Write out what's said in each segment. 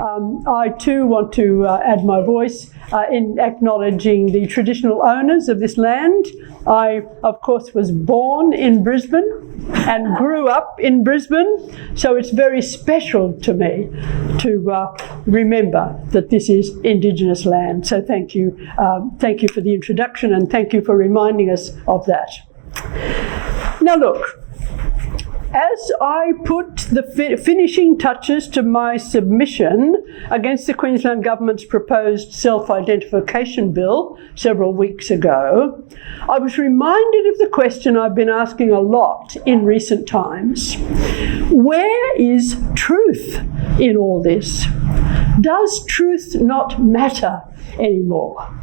I too want to add my voice in acknowledging the traditional owners of this land. I, of course, was born in Brisbane and grew up in Brisbane, so it's very special to me to remember that this is Indigenous land. So thank you for the introduction, and thank you for reminding us of that. Now look, as I put the finishing touches to my submission against the Queensland Government's proposed self-identification bill several weeks ago, I was reminded of the question I've been asking a lot in recent times. Where is truth in all this? Does truth not matter anymore?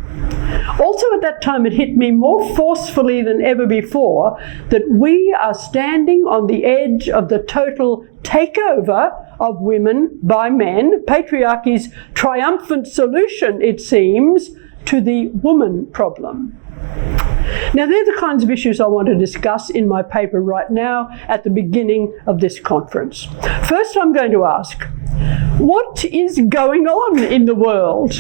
Also at that time, it hit me more forcefully than ever before that we are standing on the edge of the total takeover of women by men, patriarchy's triumphant solution, it seems, to the woman problem. Now, they're the kinds of issues I want to discuss in my paper right now at the beginning of this conference. First, I'm going to ask, what is going on in the world?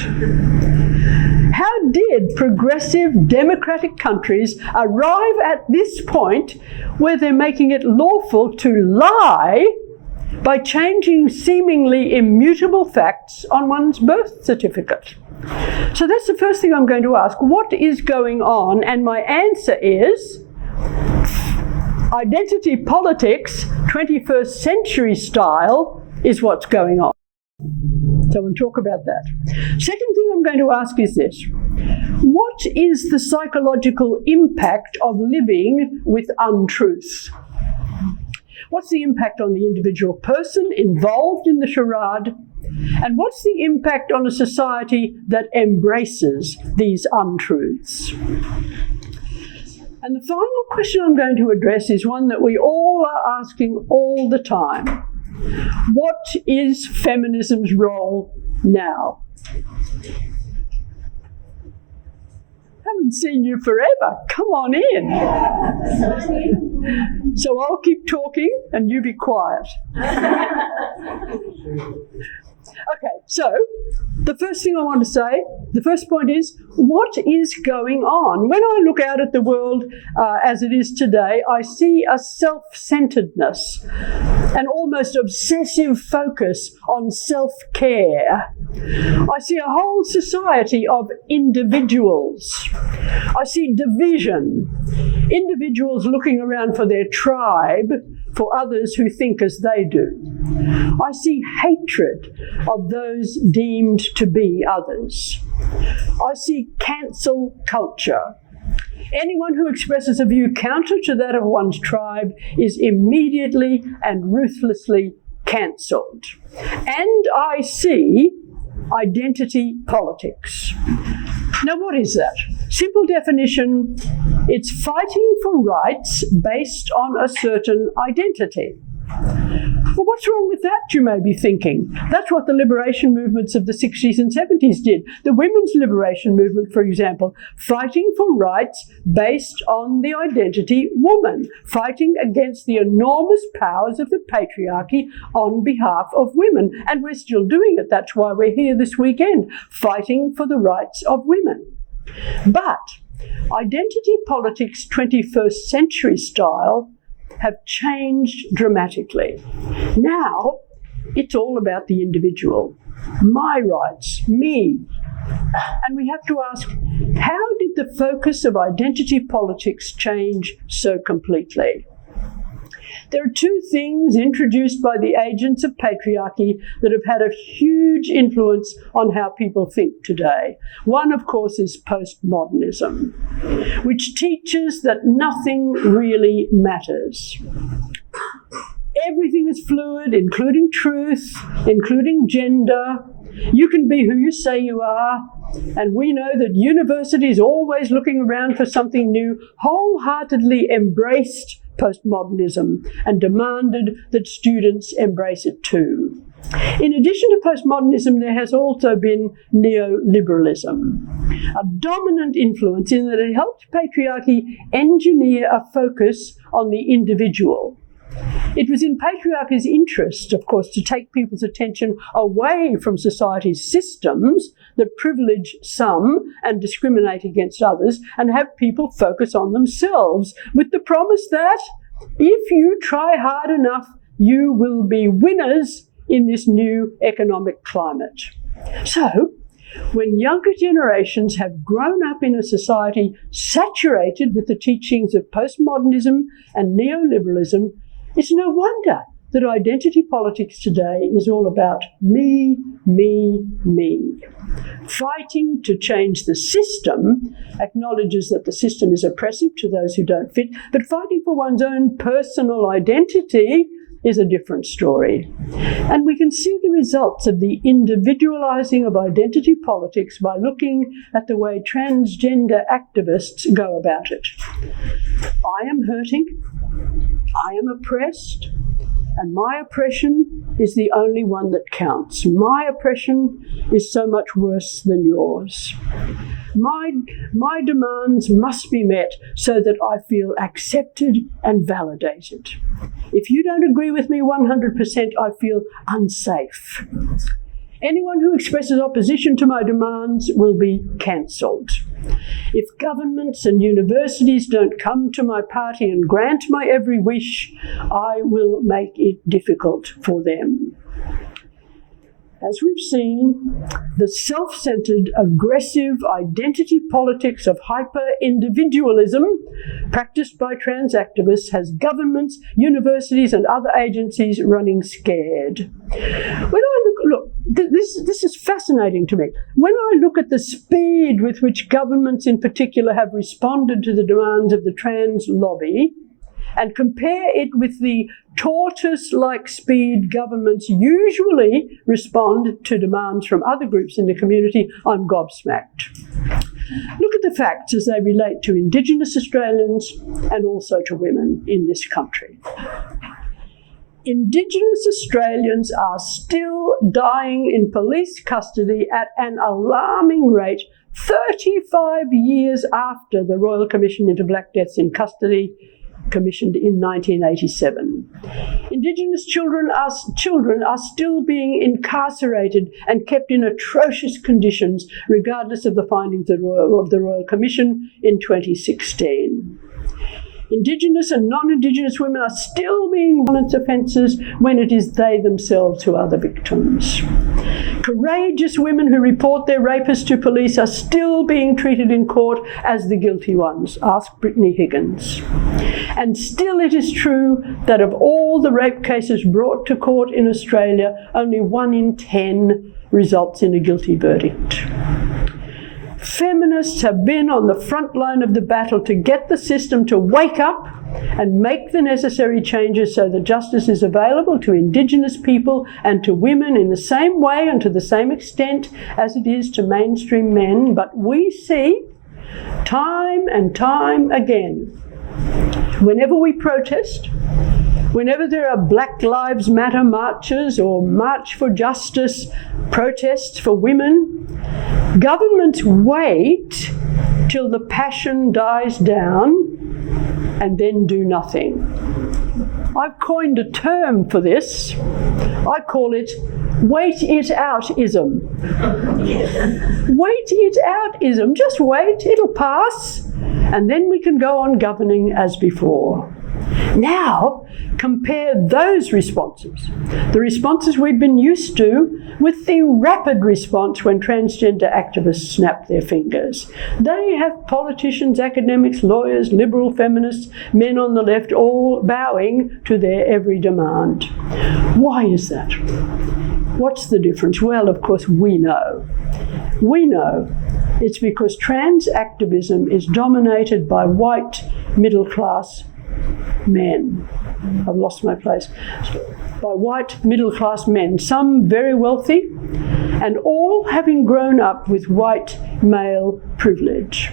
How did progressive democratic countries arrive at this point where they're making it lawful to lie by changing seemingly immutable facts on one's birth certificate? So that's the first thing I'm going to ask. What is going on? And my answer is identity politics, 21st century style, is what's going on. So we'll talk about that. Second thing I'm going to ask is this. What is the psychological impact of living with untruth? What's the impact on the individual person involved in the charade? And what's the impact on a society that embraces these untruths? And the final question I'm going to address is one that we all are asking all the time. What is feminism's role now? Haven't seen you forever. Come on in. So I'll keep talking and you be quiet. Okay, so the first thing I want to say, the first point is, what is going on? When I look out at the world as it is today, I see a self-centeredness, an almost obsessive focus on self-care. I see a whole society of individuals. I see division, individuals looking around for their tribe, for others who think as they do. I see hatred of those deemed to be others. I see cancel culture. Anyone who expresses a view counter to that of one's tribe is immediately and ruthlessly cancelled. And I see identity politics. Now, what is that? Simple definition, it's fighting for rights based on a certain identity. Well, what's wrong with that, you may be thinking? That's what the liberation movements of the 60s and 70s did. The women's liberation movement, for example, fighting for rights based on the identity woman, fighting against the enormous powers of the patriarchy on behalf of women. And we're still doing it. That's why we're here this weekend, fighting for the rights of women. But identity politics 21st century style have changed dramatically. Now, it's all about the individual. My rights, me. And we have to ask, how did the focus of identity politics change so completely? There are two things introduced by the agents of patriarchy that have had a huge influence on how people think today. One, of course, is postmodernism, which teaches that nothing really matters. Everything is fluid, including truth, including gender. You can be who you say you are, and we know that universities always looking around for something new, wholeheartedly embraced postmodernism and demanded that students embrace it too. In addition to postmodernism, there has also been neoliberalism, a dominant influence in that it helped patriarchy engineer a focus on the individual. It was in patriarchy's interest, of course, to take people's attention away from society's systems that privilege some and discriminate against others, and have people focus on themselves, with the promise that if you try hard enough, you will be winners in this new economic climate. So, when younger generations have grown up in a society saturated with the teachings of postmodernism and neoliberalism, it's no wonder that identity politics today is all about me, me, me. Fighting to change the system acknowledges that the system is oppressive to those who don't fit, but fighting for one's own personal identity is a different story. And we can see the results of the individualising of identity politics by looking at the way transgender activists go about it. I am hurting, I am oppressed, and my oppression is the only one that counts. My oppression is so much worse than yours. My demands must be met so that I feel accepted and validated. If you don't agree with me 100%, I feel unsafe. Anyone who expresses opposition to my demands will be cancelled. If governments and universities don't come to my party and grant my every wish, I will make it difficult for them. As we've seen, the self-centred, aggressive identity politics of hyper-individualism practiced by trans activists has governments, universities and other agencies running scared. When I look, this is fascinating to me. When I look at the speed with which governments in particular have responded to the demands of the trans lobby, and compare it with the tortoise-like speed governments usually respond to demands from other groups in the community, I'm gobsmacked. Look at the facts as they relate to Indigenous Australians and also to women in this country. Indigenous Australians are still dying in police custody at an alarming rate 35 years after the Royal Commission into Black Deaths in Custody commissioned in 1987. Indigenous children are still being incarcerated and kept in atrocious conditions, regardless of the findings of the Royal Commission in 2016. Indigenous and non-Indigenous women are still being violence offences when it is they themselves who are the victims. Courageous women who report their rapists to police are still being treated in court as the guilty ones. Ask Brittany Higgins. And still it is true that of all the rape cases brought to court in Australia, only 1 in 10 results in a guilty verdict. Feminists have been on the front line of the battle to get the system to wake up and make the necessary changes so that justice is available to Indigenous people and to women in the same way and to the same extent as it is to mainstream men. But we see, time and time again, whenever we protest, whenever there are Black Lives Matter marches or March for Justice protests for women, governments wait till the passion dies down and then do nothing. I've coined a term for this. I call it wait it out-ism. Wait it out-ism. Just wait, it'll pass, and then we can go on governing as before. Now, compare those responses, the responses we've been used to, with the rapid response when transgender activists snap their fingers. They have politicians, academics, lawyers, liberal feminists, men on the left, all bowing to their every demand. Why is that? What's the difference? Well, of course, we know. We know it's because trans activism is dominated by white middle-class men. I've lost my place. By white middle-class men, some very wealthy, and all having grown up with white male privilege.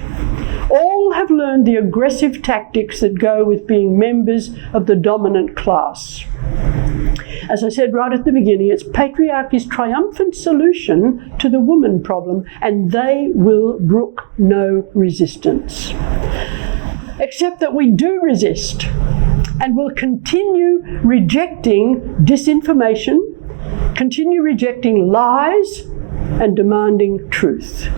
All have learned the aggressive tactics that go with being members of the dominant class. As I said right at the beginning, it's patriarchy's triumphant solution to the woman problem, and they will brook no resistance. Except that we do resist. and will continue rejecting disinformation, continue rejecting lies, and demanding truth.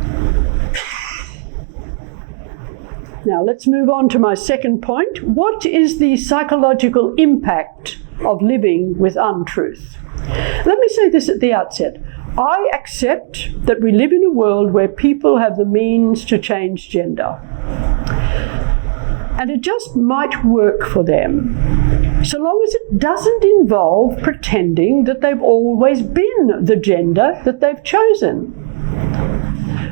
Now let's move on to my second point. What is the psychological impact of living with untruth? Let me say this at the outset. I accept that we live in a world where people have the means to change gender. And it just might work for them, so long as it doesn't involve pretending that they've always been the gender that they've chosen.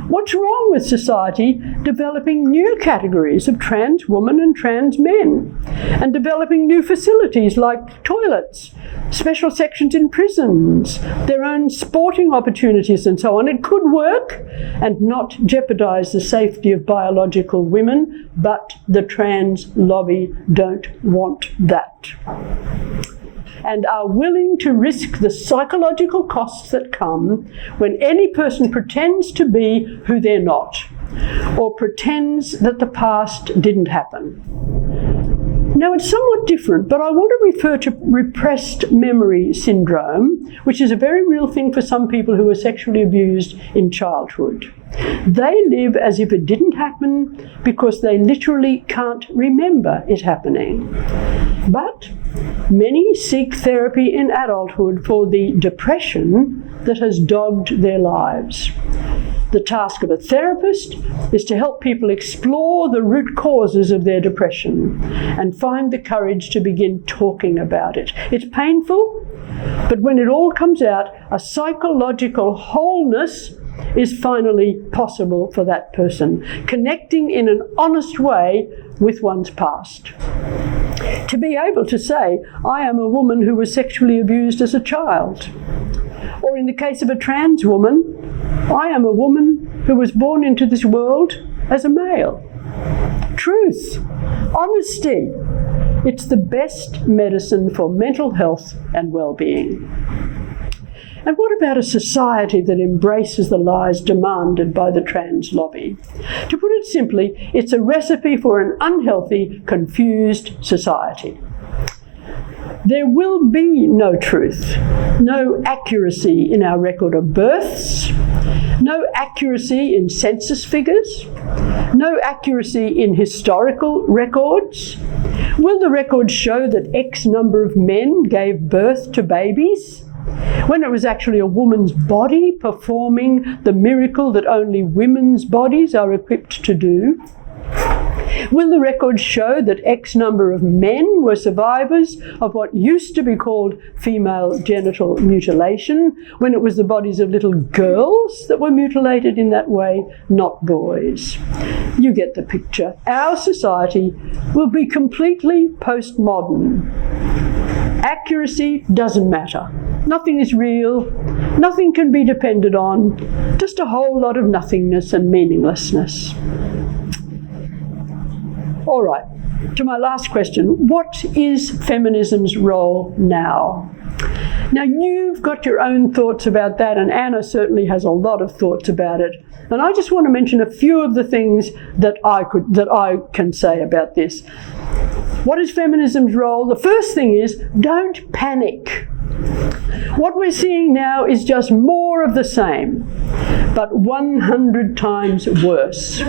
What's wrong with society developing new categories of trans women and trans men, and developing new facilities like toilets, special sections in prisons, their own sporting opportunities and so on? It could work and not jeopardise the safety of biological women, but the trans lobby don't want that, and are willing to risk the psychological costs that come when any person pretends to be who they're not, or pretends that the past didn't happen. Now, it's somewhat different, but I want to refer to repressed memory syndrome, which is a very real thing for some people who were sexually abused in childhood. They live as if it didn't happen because they literally can't remember it happening. But many seek therapy in adulthood for the depression that has dogged their lives. The task of a therapist is to help people explore the root causes of their depression and find the courage to begin talking about it. It's painful, but when it all comes out, a psychological wholeness is finally possible for that person, connecting in an honest way with one's past. To be able to say, I am a woman who was sexually abused as a child. Or in the case of a trans woman, I am a woman who was born into this world as a male. Truth, honesty, it's the best medicine for mental health and well-being. And what about a society that embraces the lies demanded by the trans lobby? To put it simply, it's a recipe for an unhealthy, confused society. There will be no truth, no accuracy in our record of births, no accuracy in census figures, no accuracy in historical records. Will the records show that X number of men gave birth to babies, when it was actually a woman's body performing the miracle that only women's bodies are equipped to do? Will the records show that X number of men were survivors of what used to be called female genital mutilation, when it was the bodies of little girls that were mutilated in that way, not boys? You get the picture. Our society will be completely postmodern. Accuracy doesn't matter. Nothing is real, nothing can be depended on, just a whole lot of nothingness and meaninglessness. All right, to my last question, what is feminism's role now? Now, you've got your own thoughts about that, and Anna certainly has a lot of thoughts about it. And I just want to mention a few of the things that I can say about this. What is feminism's role? The first thing is, don't panic. What we're seeing now is just more of the same, but 100 times worse.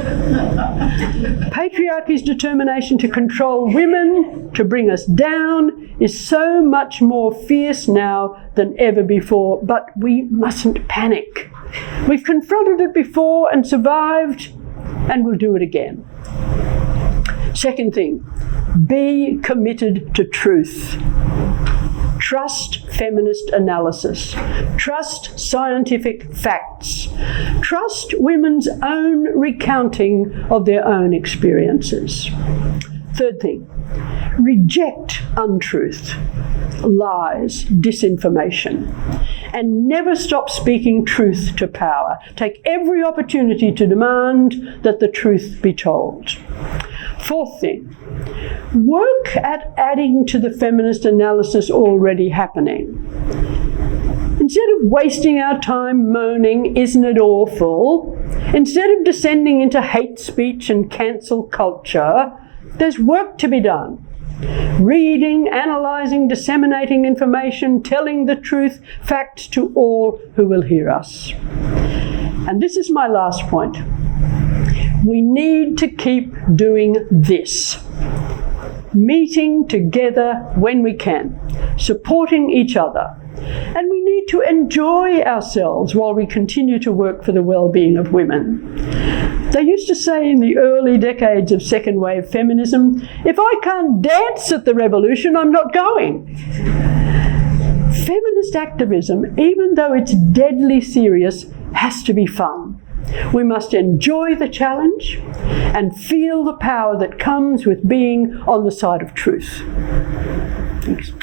Patriarchy's determination to control women, to bring us down, is so much more fierce now than ever before, but we mustn't panic. We've confronted it before and survived, and we'll do it again. Second thing, be committed to truth. Trust feminist analysis. Trust scientific facts. Trust women's own recounting of their own experiences. Third thing, reject untruth, lies, disinformation, and never stop speaking truth to power. Take every opportunity to demand that the truth be told. Fourth thing, work at adding to the feminist analysis already happening. Instead of wasting our time moaning, isn't it awful? Instead of descending into hate speech and cancel culture, there's work to be done. reading, analysing, disseminating information, telling the truth, facts to all who will hear us. And this is my last point. We need to keep doing this. Meeting together when we can, supporting each other. And we need to enjoy ourselves while we continue to work for the well-being of women. They used to say in the early decades of second wave feminism, if I can't dance at the revolution, I'm not going. Feminist activism, even though it's deadly serious, has to be fun. We must enjoy the challenge and feel the power that comes with being on the side of truth. Thanks.